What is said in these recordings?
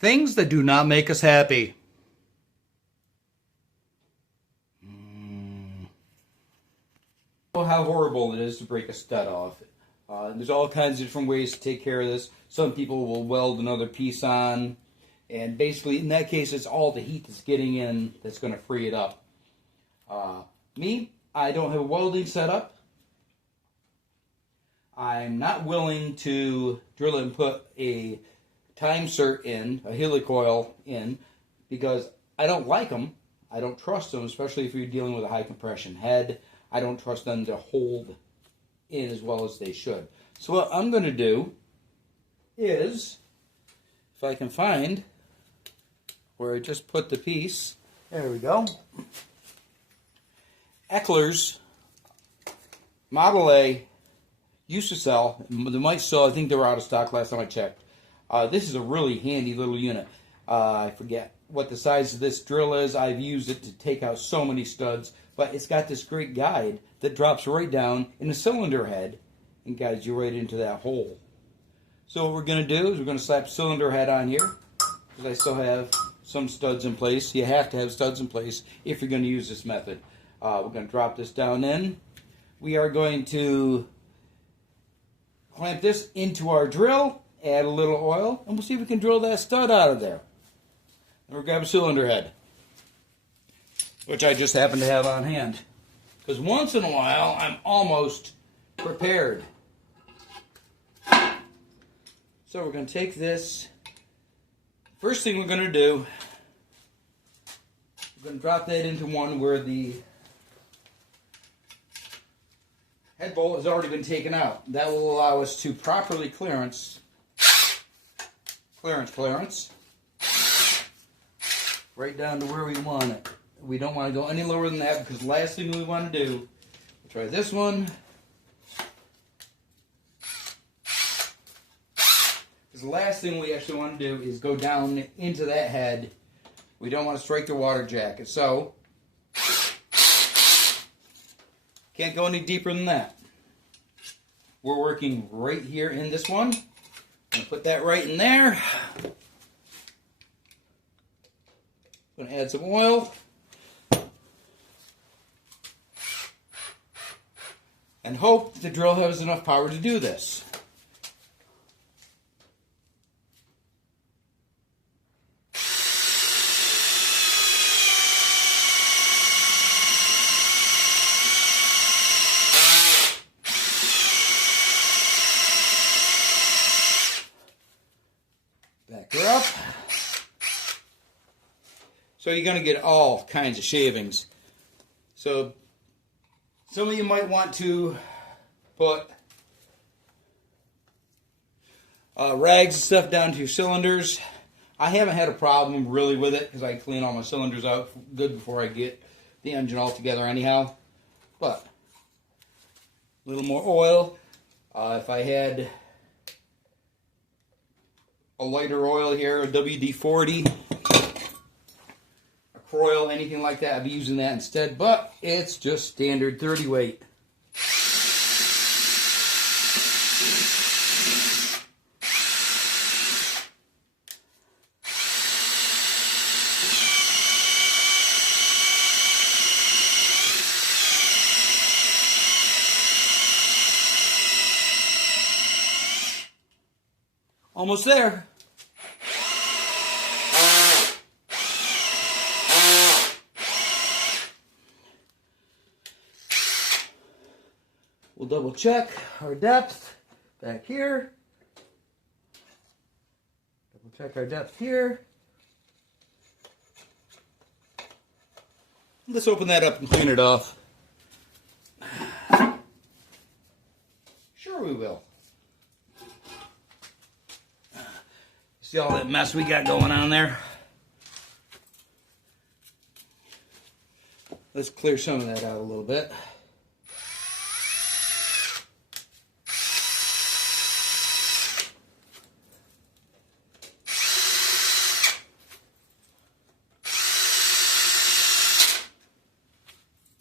Things that do not make us happy. Oh, how horrible it is to break a stud off. There's all kinds of different ways to take care of this. Some people will weld another piece on, and basically in that case it's all the heat that's getting in that's going to free it up. Me, I don't have a welding setup. I'm not willing to drill it and put a time cert in, a helicoil in, because I don't like them. I don't trust them, especially if you're dealing with a high compression head. I don't trust them to hold in as well as they should. So what I'm going to do is, if I can find where I just put the piece, there we go. Eckler's Model A used to sell, they might sell, I think they were out of stock last time I checked. This is a really handy little unit. I forget what the size of this drill is. I've used it to take out so many studs, but it's got this great guide that drops right down in the cylinder head and guides you right into that hole. So what we're going to do is we're going to slap cylinder head on here, because I still have some studs in place. You have to have studs in place if you're going to use this method. We're going to drop this down in. We are going to clamp this into our drill, add a little oil, and we'll see if we can drill that stud out of there. And we'll grab a cylinder head, which I just happen to have on hand, because once in a while I'm almost prepared. So we're going to take this. First thing we're going to do, we're going to drop that into one where the head bolt has already been taken out. That will allow us to properly clearance, right down to where we want it. We don't want to go any lower than that, because the last thing we want to do, we'll try this one. Because the last thing we actually want to do is go down into that head. We don't want to strike the water jacket. So, can't go any deeper than that. We're working right here in this one. I'm going to put that right in there. Going to add some oil. And hope the drill has enough power to do this. Back her up. So you're going to get all kinds of shavings. So some of you might want to put rags and stuff down to your cylinders. I haven't had a problem really with it, because I clean all my cylinders out good before I get the engine all together anyhow. But a little more oil. If I had a lighter oil here, a WD-40, a Croyle, anything like that, I'd be using that instead, but it's just standard 30 weight. Almost there. We'll double check our depth back here. Double check our depth here. Let's open that up and clean it off. Sure we will. See all that mess we got going on there? Let's clear some of that out a little bit.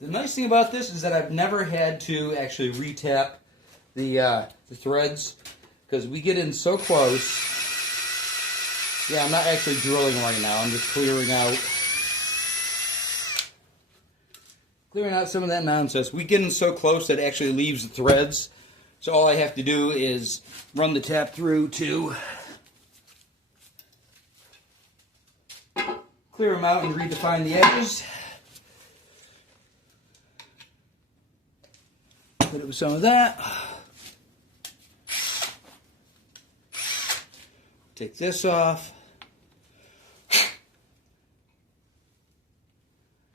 The nice thing about this is that I've never had to actually retap the threads, because we get in so close Yeah, I'm not actually drilling right now. I'm just clearing out some of that nonsense. We're getting so close that it actually leaves the threads. So all I have to do is run the tap through to clear them out and redefine the edges. Put it with some of that. Take this off.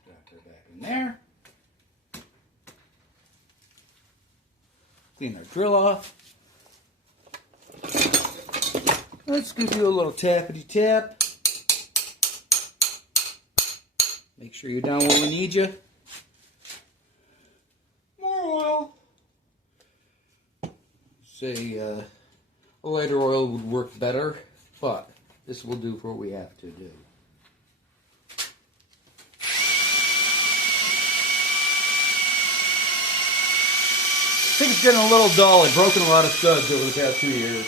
Drop her back in there. Clean our drill off. Let's give you a little tappity tap. Make sure you're down where we need you. More oil. Say a lighter oil would work better, but this will do for what we have to do. I think it's getting a little dull. I've broken a lot of studs over the past 2 years.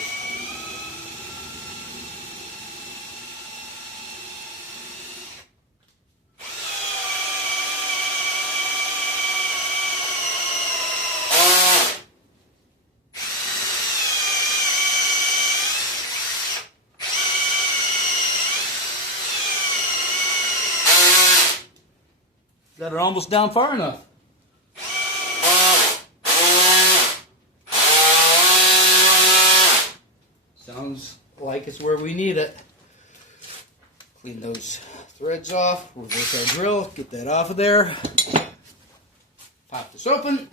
Got it almost down far enough. Sounds like it's where we need it. Clean those threads off, reverse our drill, get that off of there. Pop this open.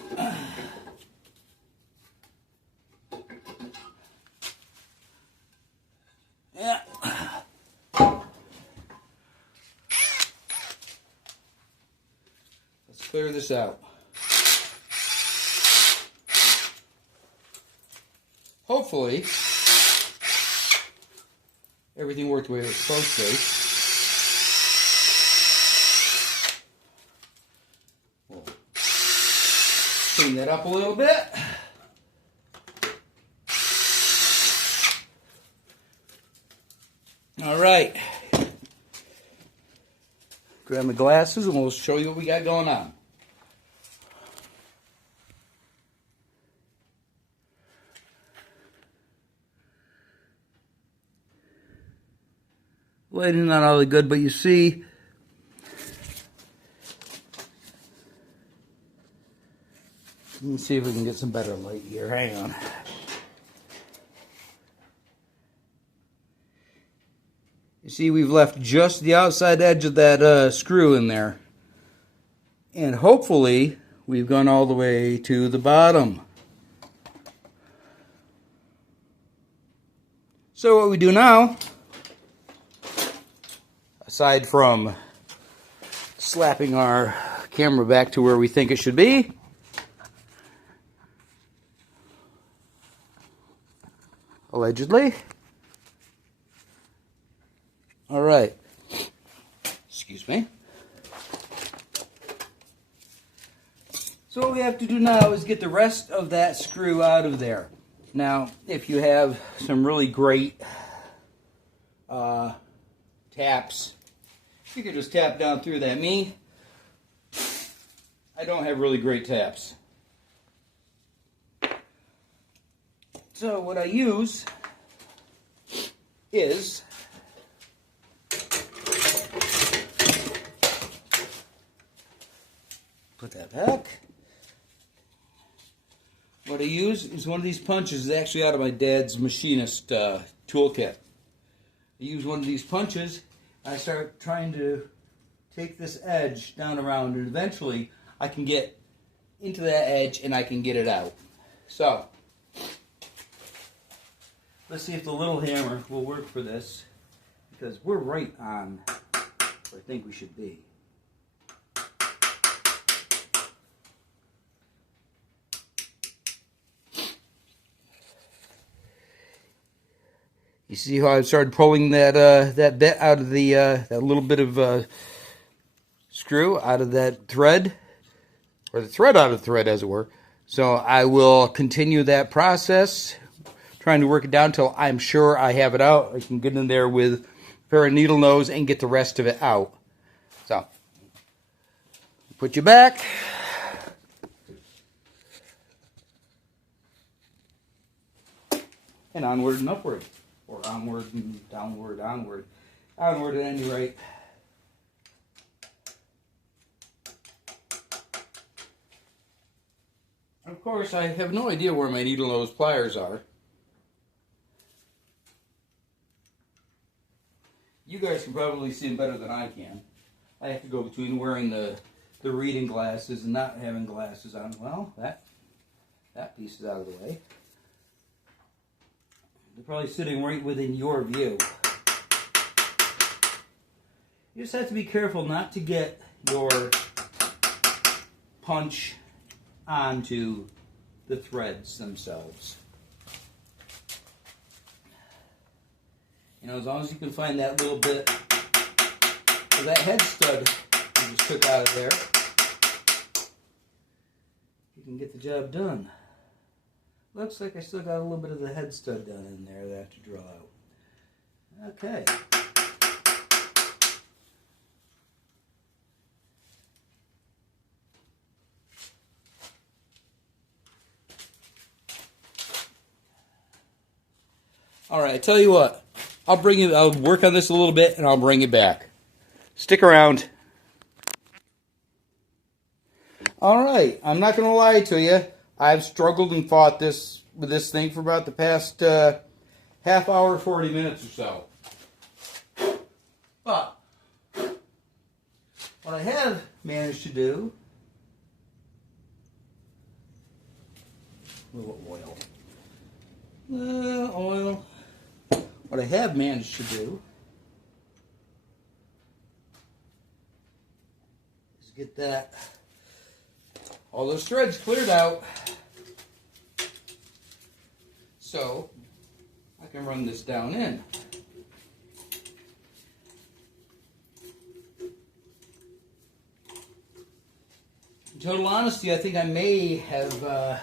Yeah. Let's clear this out. Hopefully, everything worked the way it was supposed to. We'll clean that up a little bit. All right. Grab my glasses and we'll show you what we got going on. Lighting not all that good, but you see, let me see if we can get some better light here. Hang on. You see, we've left just the outside edge of that screw in there. And hopefully, we've gone all the way to the bottom. So what we do now, aside from slapping our camera back to where we think it should be, allegedly. All right. Excuse me. So what we have to do now is get the rest of that screw out of there. Now, if you have some really great taps, you can just tap down through that. Me, I don't have really great taps. So what I use is put that back. What I use is one of these punches. It's actually out of my dad's machinist toolkit. I use one of these punches. I start trying to take this edge down around, and eventually I can get into that edge and I can get it out. So let's see if the little hammer will work for this, because we're right on where I think we should be. You see how I started pulling that that bit out of the that little bit of screw out of that thread, or the thread out of the thread, as it were. So I will continue that process, trying to work it down until I'm sure I have it out. I can get in there with pair of needle nose and get the rest of it out. So, put you back. And onward and upward. Or onward and downward, onward. Onward at any rate. Of course, I have no idea where my needle nose pliers are. You guys can probably see them better than I can. I have to go between wearing the reading glasses and not having glasses on. Well, that piece is out of the way. They're probably sitting right within your view. You just have to be careful not to get your punch onto the threads themselves. You know, as long as you can find that little bit of that head stud you just took out of there, you can get the job done. Looks like I still got a little bit of the head stud down in there that I have to drill out. Okay. All right, I tell you what. I'll work on this a little bit and I'll bring it back. Stick around. All right, I'm not going to lie to you. I've struggled and fought with this thing for about the past half hour, 40 minutes or so. But what I have managed to do, a little oil. What I have managed to do is get all those threads cleared out so I can run this down in. In total honesty, I think I may have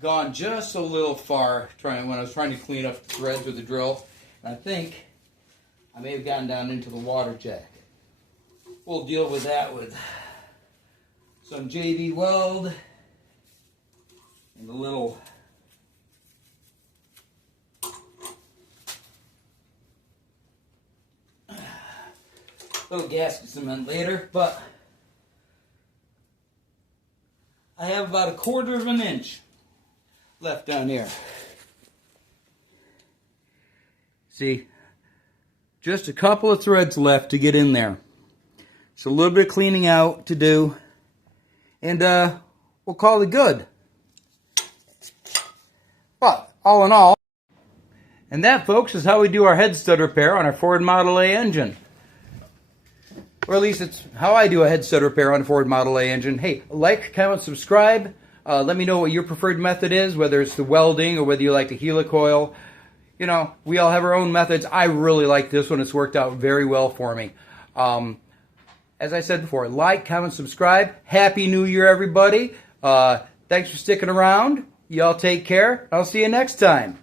gone just a little far when I was trying to clean up the threads with the drill. And I think I may have gotten down into the water jack. We'll deal with that with some JV weld and a little gasket cement later, but I have about 1/4 of an inch left down here. See, just a couple of threads left to get in there. So a little bit of cleaning out to do, and we'll call it good. But all in all, and that, folks, is how we do our head stud repair on our Ford Model A engine. Or at least it's how I do a head stud repair on a Ford Model A engine. Hey, like, comment, subscribe. Let me know what your preferred method is, whether it's the welding or whether you like the helicoil. You know, we all have our own methods. I really like this one. It's worked out very well for me. As I said before, like, comment, subscribe. Happy New Year, everybody. Thanks for sticking around. Y'all take care. I'll see you next time.